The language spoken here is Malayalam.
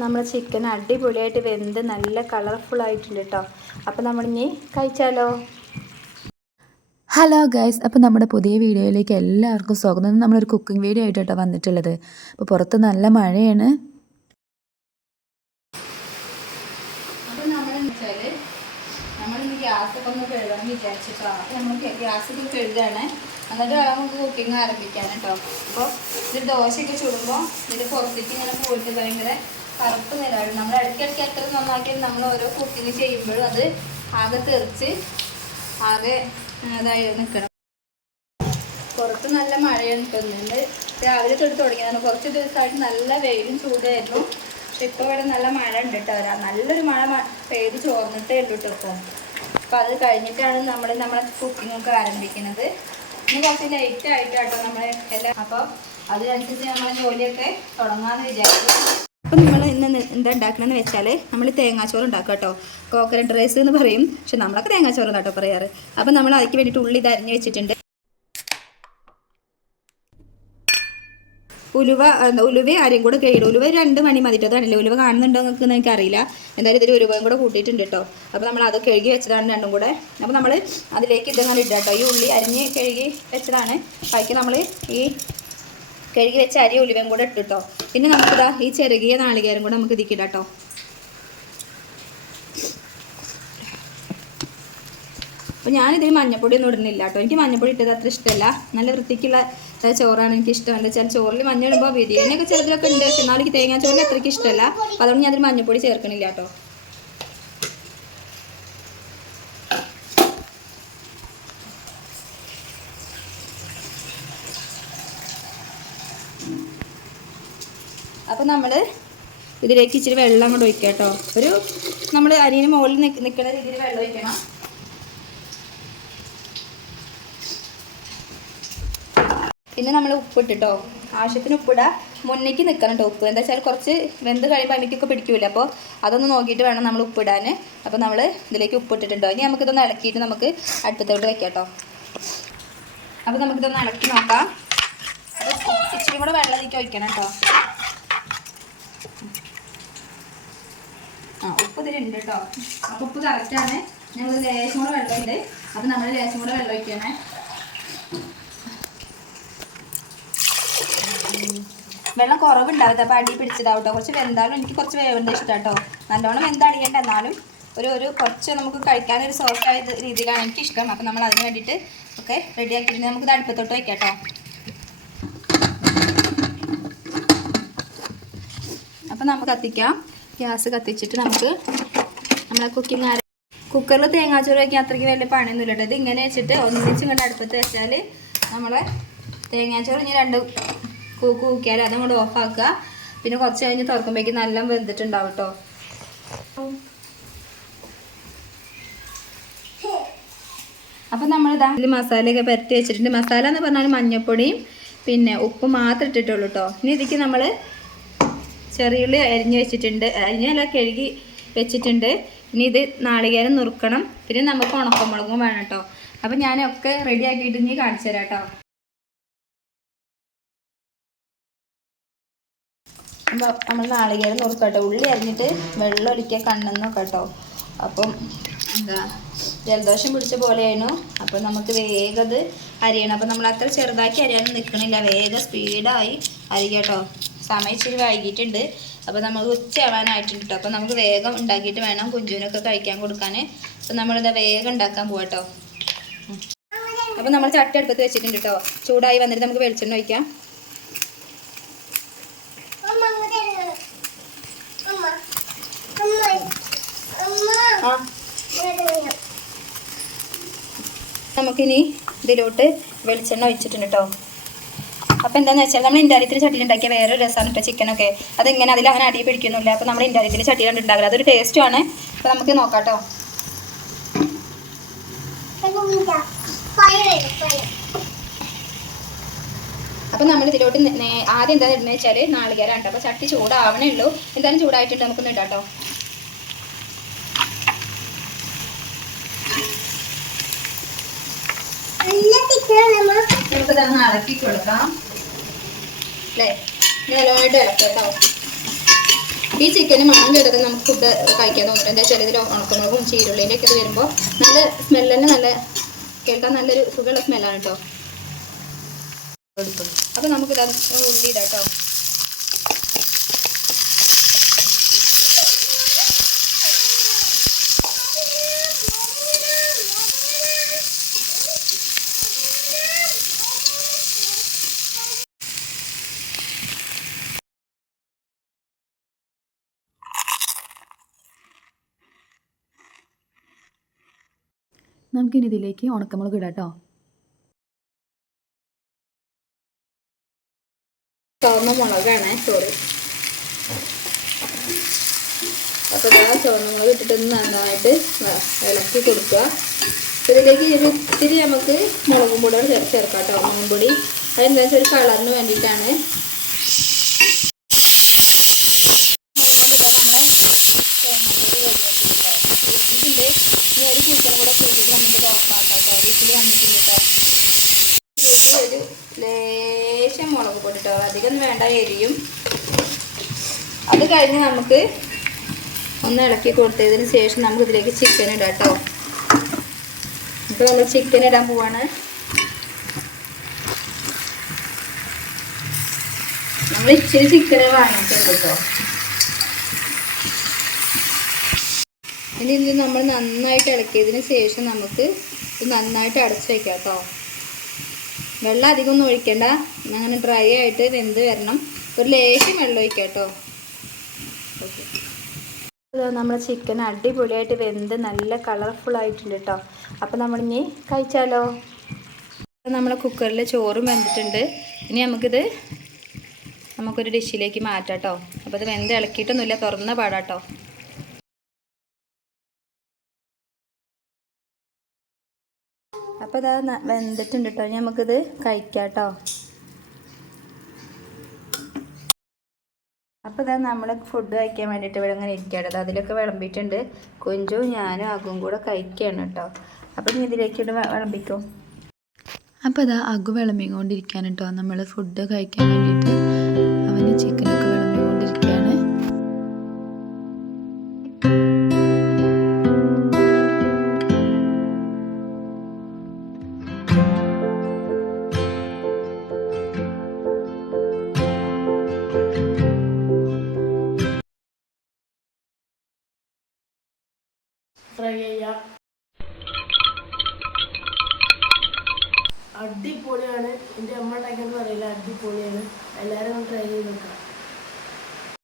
നമ്മുടെ ചിക്കൻ അടിപൊളിയായിട്ട് വെന്ത് നല്ല കളർഫുൾ ആയിട്ടുണ്ട് കേട്ടോ അപ്പോൾ നമ്മളിനി കഴിച്ചാലോ? ഹലോ ഗൈസ് അപ്പോൾ നമ്മുടെ പുതിയ വീഡിയോയിലേക്ക് എല്ലാവർക്കും സ്വാഗതം. നമ്മളൊരു കുക്കിംഗ് വീഡിയോ ആയിട്ടാണ് വന്നിട്ടുള്ളത്. അപ്പോൾ പുറത്ത് നല്ല മഴയാണ്. അപ്പോൾ നമ്മൾ വെച്ചാൽ നമ്മളിന്ന് ഗ്യാസൊക്കെ ഒന്ന് കഴുകാൻ വിചാരിച്ചിട്ടോ. അപ്പോൾ നമുക്ക് കഴുകാണ്. എന്നിട്ട് വേണം നമുക്ക് കുക്കിംഗ് ആരംഭിക്കാൻ കേട്ടോ അപ്പോൾ ഇത് ദോശയൊക്കെ ചുടുമ്പോൾ ഇതിന്റെ പുറത്തേക്ക് ഇങ്ങനെ പോയിട്ട് ഭയങ്കര കറുപ്പ് നിലമാണ്. നമ്മൾ ഇടയ്ക്കിടയ്ക്ക് എത്ര നന്നാക്കി നമ്മൾ ഓരോ കുക്കിങ് ചെയ്യുമ്പോഴും അത് ആകെ തെറിച്ച് ആകെ അതായി നിൽക്കണം. പുറത്ത് നല്ല മഴയാണ് കിട്ടുന്നുണ്ട് രാവിലെ തൊട്ട് തുടങ്ങിയതാണ്. കുറച്ച് ദിവസമായിട്ട് നല്ല വെയിലും ചൂടായിരുന്നു പക്ഷെ ഇപ്പോൾ ഇവിടെ നല്ല മഴ ഉണ്ട് കേട്ടോ. നല്ലൊരു മഴ പെയ്ത് ചോർന്നിട്ടേ ഉള്ളൂ കേട്ടോ അപ്പോൾ അത് കഴിഞ്ഞിട്ടാണ് നമ്മൾ നമ്മളെ കുക്കിങ്ങൊക്കെ ആരംഭിക്കുന്നത്. ഇന്ന് കുറച്ച് ലേറ്റ് ആയിട്ടാട്ടോ നമ്മൾ എല്ലാം. അപ്പോൾ അതിനനുസരിച്ച് നമ്മളെ ജോലിയൊക്കെ തുടങ്ങാമെന്ന് വിചാരിച്ചു ഇന്ന് എന്താ ഉണ്ടാക്കണമെന്ന് വെച്ചാൽ നമ്മൾ തേങ്ങാച്ചോറ് ഉണ്ടാക്കുക കേട്ടോ. കോക്കനട്ട് റൈസ് എന്ന് പറയും. പക്ഷെ നമ്മളൊക്കെ തേങ്ങാച്ചോറ് കേട്ടോ പറയാറ്. അപ്പം നമ്മൾ അതിക്ക് വേണ്ടിയിട്ട് ഉള്ളി ഇത് അരിഞ്ഞ് വെച്ചിട്ടുണ്ട്. ഉലുവ എന്താ ഉലുവ ആരെയും കൂടെ കഴിയിടും ഉലുവ രണ്ട് മണി മതിട്ടോ അതാണല്ലേ ഉലുവ കാണുന്നുണ്ടോ നിങ്ങൾക്ക് എനിക്ക് അറിയില്ല എന്തായാലും ഇതിൽ ഉലുവയും കൂടെ കൂട്ടിയിട്ടുണ്ട് കേട്ടോ. അപ്പോൾ നമ്മൾ അത് കഴുകി വെച്ചതാണ് രണ്ടും കൂടെ. അപ്പോൾ നമ്മൾ അതിലേക്ക് ഇതങ്ങനെ ഇടുക കേട്ടോ. ഈ ഉള്ളി അരിഞ്ഞ് കഴുകി വെച്ചതാണ്. അതിലേക്ക് നമ്മൾ ഈ കഴുകി വെച്ച അരി ഉലുവയും കൂടെ ഇട്ടു കേട്ടോ പിന്നെ നമുക്കിതാ ഈ ചെറുകിയ നാളികേരം കൂടെ നമുക്ക് ഇതിക്കിടാം കേട്ടോ അപ്പോൾ ഞാനിതിൽ മഞ്ഞപ്പൊടി ഒന്നും ഇടുന്നില്ല കേട്ടോ എനിക്ക് മഞ്ഞപ്പൊടി ഇട്ടത് അത്ര ഇഷ്ടമല്ല നല്ല വൃത്തിക്കുള്ള ചോറാണ് എനിക്ക് ഇഷ്ടം. എന്താ വെച്ചാൽ ചോറിൽ മഞ്ഞ ഇടുമ്പോൾ ബിരിയാണിയൊക്കെ ചിലതിലൊക്കെ ഉണ്ട്. പക്ഷെ എന്നാലും എനിക്ക് തേങ്ങാ ചോറിൽ അത്രയ്ക്ക് ഇഷ്ടമല്ല അപ്പോൾ അതുകൊണ്ട് ഞാൻ അതിൽ മഞ്ഞപ്പൊടി ചേർക്കണില്ല കേട്ടോ അപ്പോൾ നമ്മൾ ഇതിലേക്ക് ഇച്ചിരി വെള്ളം കൂടെ ഒഴിക്കാം കേട്ടോ. ഒരു നമ്മൾ അരിന് മുകളിൽ നിൽക്കുന്ന രീതിയിൽ വെള്ളം ഒഴിക്കണം. പിന്നെ നമ്മൾ ഉപ്പിട്ടിട്ടോ ആവശ്യത്തിന് ഉപ്പിടുക മുന്നേക്ക് നിൽക്കണം കേട്ടോ ഉപ്പ്. എന്താ വെച്ചാൽ കുറച്ച് വെന്ത് കഴിയുമ്പോൾ അമ്മയ്ക്കൊക്കെ പിടിക്കൂല. അപ്പോൾ അതൊന്ന് നോക്കിയിട്ട് വേണം നമ്മൾ ഉപ്പിടാൻ അപ്പോൾ നമ്മൾ ഇതിലേക്ക് ഉപ്പിട്ടിട്ടുണ്ടോ. ഇനി നമുക്കിതൊന്ന് ഇളക്കിയിട്ട് നമുക്ക് അടുപ്പത്തോട്ട് വെക്കാം കേട്ടോ അപ്പോൾ നമുക്കിതൊന്ന് ഇളക്കി നോക്കാം. ഇച്ചിരി കൂടെ വെള്ളത്തിലേക്ക് ഒഴിക്കണം കേട്ടോ ഉപ്പ് ഇതിലുണ്ട് കേട്ടോ. അപ്പോൾ ഉപ്പ് കറക്റ്റാണ് ഞങ്ങൾ ലേശം കൂടെ വെള്ളമുണ്ട്. അപ്പോൾ നമ്മൾ ലേശം കൂടെ വെള്ളം ഒഴിക്കണേ. വെള്ളം കുറവുണ്ടാവില്ല. അപ്പോൾ അടി പിടിച്ചിട്ടാവും കേട്ടോ കുറച്ച് വെന്താലും എനിക്ക് കുറച്ച് വേവുണ്ട് ഇഷ്ടം കേട്ടോ നല്ലോണം വെന്തടിയണ്ട എന്നാലും ഒരു ഒരു കുറച്ച് നമുക്ക് കഴിക്കാനൊരു സോഫ്റ്റ് ആയ രീതിയിലാണ് എനിക്ക് ഇഷ്ടം. അപ്പോൾ നമ്മൾ അതിന് വേണ്ടിയിട്ട് ഒക്കെ റെഡി ആക്കിയിട്ട് നമുക്ക് ഇത് അടുപ്പത്തോട്ട് വയ്ക്കാം അപ്പോൾ നമുക്ക് കത്തിക്കാം. ഗ്യാസ് കത്തിച്ചിട്ട് നമുക്ക് നമ്മളെ കുക്കിംഗ് ആര കുക്കറിൽ തേങ്ങാച്ചോറ് വയ്ക്കാൻ അത്രയ്ക്ക് വലിയ പണിയൊന്നുമില്ല കേട്ടോ. ഇത് ഇങ്ങനെ വെച്ചിട്ട് ഒന്നിച്ച് ഇങ്ങോട്ട് അടുപ്പത്ത് വെച്ചാൽ നമ്മളെ തേങ്ങാച്ചോറ് ഇനി രണ്ട് കൂക്ക് കൂക്കിയാൽ അതും കൂടെ ഓഫാക്കുക പിന്നെ കുറച്ച് കഴിഞ്ഞ് തുറക്കുമ്പോഴേക്കും നല്ല വെന്തിട്ടുണ്ടാവും കേട്ടോ. അപ്പം നമ്മൾ ഇതാ ഇതിൽ മസാലയൊക്കെ പരത്തി വെച്ചിട്ടുണ്ട്. മസാല എന്ന് പറഞ്ഞാൽ മഞ്ഞൾപ്പൊടിയും പിന്നെ ഉപ്പ് മാത്രം ഇട്ടിട്ടുള്ളൂ കേട്ടോ. ഇനി ഇതിക്ക് നമ്മൾ ചെറിയുള്ളി അരിഞ്ഞ് വെച്ചിട്ടുണ്ട്. അരിഞ്ഞല്ല കഴുകി വെച്ചിട്ടുണ്ട്. ഇനി ഇത് നാളികേരം നുറുക്കണം. പിന്നെ നമുക്ക് ഉണക്കമുളകും വേണം കേട്ടോ. അപ്പം ഞാനൊക്കെ റെഡി ആക്കിയിട്ട് ഇനി കാണിച്ചു തരാം കേട്ടോ. അപ്പോൾ നമ്മൾ നാളികേരം നുറുക്കട്ടോ. ഉള്ളി അരിഞ്ഞിട്ട് വെള്ളം ഒരിക്കൽ കണ്ണെന്നൊക്കെ കേട്ടോ. അപ്പം എന്താ ജലദോഷം പിടിച്ച പോലെയായിരുന്നു. അപ്പോൾ നമുക്ക് വേഗത് അരിയണം. അപ്പോൾ നമ്മൾ അത്ര ചെറുതാക്കി അരിയാനും നിൽക്കണില്ല. വേഗം സ്പീഡായി അരിക കേട്ടോ. സമയം ഇച്ചിരി വൈകിട്ടുണ്ട്. അപ്പോൾ നമുക്ക് ഉച്ചയാവാനായിട്ടുണ്ട് കേട്ടോ അപ്പോൾ നമുക്ക് വേഗം ഉണ്ടാക്കിയിട്ട് വേണം കുഞ്ചുവിനൊക്കെ കഴിക്കാൻ കൊടുക്കാൻ. അപ്പോൾ നമ്മളിതാ വേഗം ഉണ്ടാക്കാൻ പോകട്ടോ അപ്പോൾ നമ്മൾ ചട്ടി അടുപ്പത്ത് വെച്ചിട്ടുണ്ട് കേട്ടോ ചൂടായി വന്നിട്ട് നമുക്ക് വെളിച്ചെണ്ണ ഒഴിക്കാം. നമുക്കിനി ഇതിലോട്ട് വെളിച്ചെണ്ണ ഒഴിച്ചിട്ടുണ്ട് കേട്ടോ അപ്പോൾ എന്താണെന്ന് വെച്ചാൽ നമ്മൾ ഇൻഡാലിത്തിൽ ചട്ടിയിൽ ഉണ്ടാക്കിയ വേറെ രസമാണ് കേട്ടോ ചിക്കനൊക്കെ അതിങ്ങനെ? അതിൽ അങ്ങനെ അടി പിടിക്കുന്നില്ല അപ്പോൾ നമ്മൾ ഇൻഡാലിയത്തിൽ ചട്ടിയിലാണ് ഉണ്ടാകില്ല അതൊരു ടേസ്റ്റുമാണ് അപ്പോൾ നമുക്ക് നോക്കാം കേട്ടോ അപ്പോൾ നമ്മൾ ഇതിലോട്ട് ആദ്യം എന്താ ഇടുന്നത് വെച്ചാൽ നാളികേരമാണ് അപ്പോൾ ചട്ടി ചൂടാവണേ ഉള്ളൂ. എന്തായാലും ചൂടായിട്ടുണ്ട്. നമുക്കൊന്ന് ഇടാം കേട്ടോ നമുക്കിതൊന്ന് അളക്കി കൊടുക്കാം. അല്ലേ? നല്ലതായിട്ട് ഇളക്കുക കേട്ടോ ഈ ചിക്കന് മണം കേട്ടത് നമുക്ക് ഫുഡ് കഴിക്കാൻ തോന്നുന്നു എന്താ ഇതിൽ ഉണക്കമുളകും ചീരുള്ളിന്റെ ഒക്കെ വരുമ്പോൾ നല്ല സ്മെല്ല് തന്നെ നല്ല കേൾക്കാൻ നല്ലൊരു സുഖമുള്ള സ്മെല്ലാണ് കേട്ടോ അപ്പം നമുക്കിത് ഉള്ളി കേട്ടോ നമുക്കിനി ഇതിലേക്ക് ഉണക്കമുളക് ഇടാം കേട്ടോ ചുവന്ന മുളകാണ് സോറി അപ്പോൾ ഇതാ മുളക് ഇട്ടിട്ട് നന്നായിട്ട് ഇളക്കി കൊടുക്കുക. ഇതിലേക്ക് ഒരു ഇത്തിരി നമുക്ക് മുളകും പൊടിയോട് ചേർ ചേർക്കാം കേട്ടോ മുളകും പൊടി. അതെന്താ വെച്ചാൽ ഒരു കളറിന് വേണ്ടിയിട്ടാണ് ഇതിന്റെ ഇനി ഒരു ചിക്കനും കൂടെ കൂട്ടിയിട്ട് നമുക്ക് ഓഫാക്കാം കേട്ടോ വീട്ടിൽ വന്നിട്ടുണ്ട് കേട്ടോ ഇതിലേക്ക് ഒരു ലേശം മുളക് അധികം വേണ്ട എരിയും. അത് കഴിഞ്ഞ് നമുക്ക് ഒന്ന് ഇളക്കി കൊടുത്തതിന് ശേഷം നമുക്ക് ഇതിലേക്ക് ചിക്കൻ ഇടാം കേട്ടോ. ഇപ്പോൾ നമ്മൾ ചിക്കൻ ഇടാൻ പോവാണ്. നമ്മൾ ഇച്ചിരി ചിക്കനെ വാങ്ങിയിട്ടുണ്ട് കേട്ടോ. ഇനി ഇത് നമ്മൾ നന്നായിട്ട് ഇളക്കിയതിന് ശേഷം നമുക്ക് ഇത് നന്നായിട്ട് അടച്ചു വയ്ക്കാം കേട്ടോ. വെള്ളം അധികം ഒന്നും ഒഴിക്കണ്ട. അങ്ങനെ ഡ്രൈ ആയിട്ട് വെന്ത് വരണം. ഒരു ലേശം വെള്ളം ഒഴിക്കാം കേട്ടോ. നമ്മുടെ ചിക്കൻ അടിപൊളിയായിട്ട് വെന്ത് നല്ല കളർഫുൾ ആയിട്ടുണ്ട് കേട്ടോ അപ്പോൾ നമ്മളിനി കഴിച്ചാലോ? നമ്മുടെ കുക്കറിൽ ചോറും വെന്തിട്ടുണ്ട്. ഇനി നമുക്കിത് നമുക്കൊരു ഡിഷിലേക്ക് മാറ്റാം കേട്ടോ അപ്പോൾ ഇത് വെന്ത് ഇളക്കിയിട്ടൊന്നുമില്ല തുറന്ന പാടാട്ടോ അപ്പോൾ ഇതാ വെന്തിട്ടുണ്ട് കേട്ടോ ഇനി നമുക്കിത് കഴിക്കാം കേട്ടോ അപ്പോൾ ഇതാ നമ്മൾ ഫുഡ് കഴിക്കാൻ വേണ്ടിയിട്ട് ഇവിടെ ഇങ്ങനെ ഇരിക്കുകയാണ്. അതിലൊക്കെ വിളമ്പിയിട്ടുണ്ട്. കുഞ്ചും ഞാനും അകും കൂടെ കഴിക്കുകയാണ് കേട്ടോ. അപ്പം നീ ഇതിലേക്ക് ഇവിടെ വിളമ്പിക്കും. അപ്പോൾ അതാ അകു വിളമ്പിക്കൊണ്ടിരിക്കുകയാണ് കേട്ടോ. നമ്മൾ ഫുഡ് കഴിക്കാൻ വേണ്ടിയിട്ട്. അവന് ചിക്കനൊക്കെ ചെയ്യാം അടിപൊളിയാണ്. എന്റെ അമ്മ ഉണ്ടാക്കിയെന്ന് പറയില്ല അടിപൊളിയാണ്. എല്ലാവരും ട്രൈ ചെയ്ത് നോക്കാം.